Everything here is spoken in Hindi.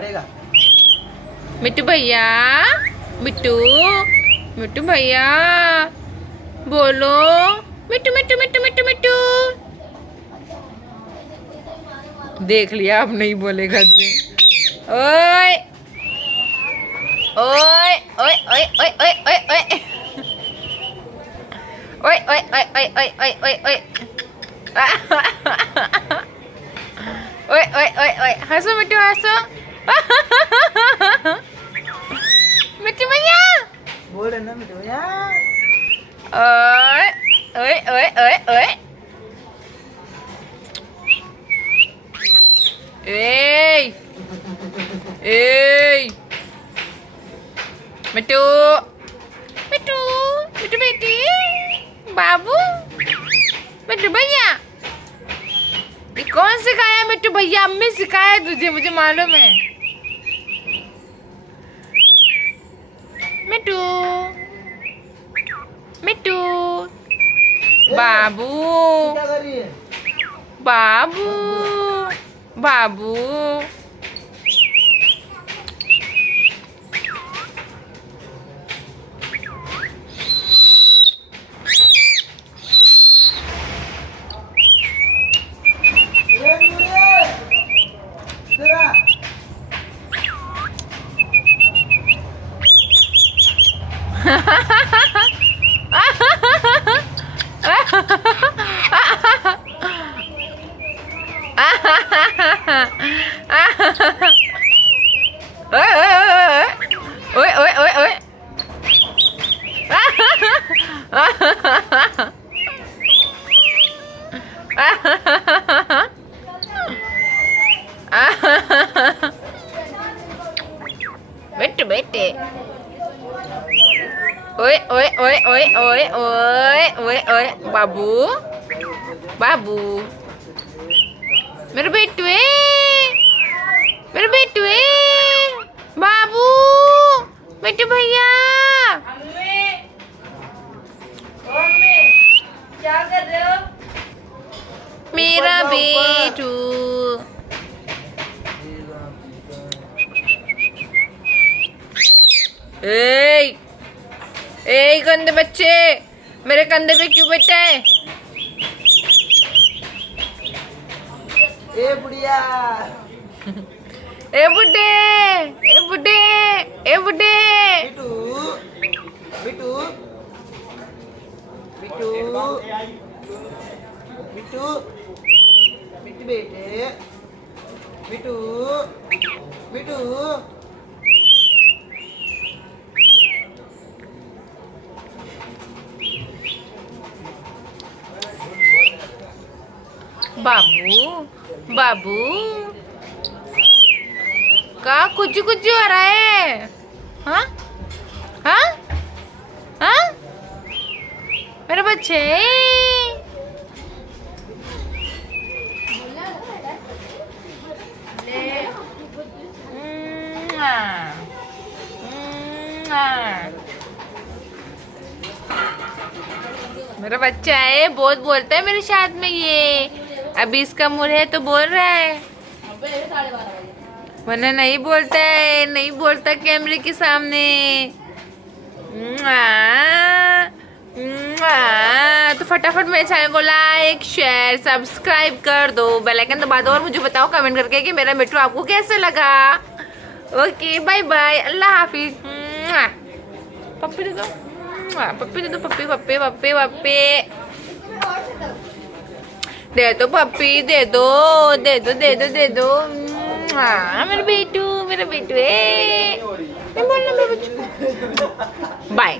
पड़ेगा। मिट्टू भैया, मिट्टू मिट्टू भैया बोलो, मिट्टू मिट्टू मिट्टू मिट्टू मिट्टू। देख लिया, अब नहीं बोलेगा। ओए ओए ओए ओए ओए ओए ओए ओए ओए ओए ओए ओए ओए ओए ओए ओए ओए ओए ओए हंसो मिट्टू हंसो। मिट्टू भैया बोल रहे ना मिट्टू भैया। ओए ओए ओए ओए ओए ए ए मिट्टू मिट्टू मिट्टू बेटी बाबू मिट्टू भैया। ये कौन सिखाया मिट्टू भैया? अम्मी सिखाया तुझे, मुझे मालूम है। मिट्टू मिट्टू बाबू क्या कर रही है? बाबू बाबू ओए ओए ओए ओए बेटे बेटे ओए ओए ओए ओए ओए ओए ओए ओए बाबू बाबू मेरे बेटुए मेरे बेटुए बाबू बेटू भैया। क्या कर रहे हो? मेरा बेटू ए ए गंदे बच्चे मेरे कंधे पे क्यों बैठे हैं? ए बुढ़िया। ए बुड्ढे ए बुड्ढे ए बुड्ढे मिट्टू मिट्टू मिट्टू मिट्टू मिट्टू बेटे मिट्टू मिट्टू। बाबू बाबू का कुछ कुछ हो रहा है? हाँ हाँ हाँ मेरे बच्चे मेरा बच्चा है, बहुत बोलता है मेरे साथ में। ये अभी इसका मूड है तो बोल रहा है, वरना नहीं बोलता है, नहीं बोलता कैमरे के सामने। तो फटाफट मेरे चैनल को लाइक शेयर सब्सक्राइब कर दो, बेल आइकन दबा दो और मुझे बताओ कमेंट करके कि मेरा मिट्टू आपको कैसे लगा। ओके बाय बाय, अल्लाह हाफिज। पप्पी दे दो, पप्पी दे दो, पप्पी पप्पी पप्पी पप्पी दे दो, पप्पी दे दो दे दो दे दो दे दो। मेरा बेटू मेरा बेटू है। नहीं बोलना मेरे बच्चों को। बाय।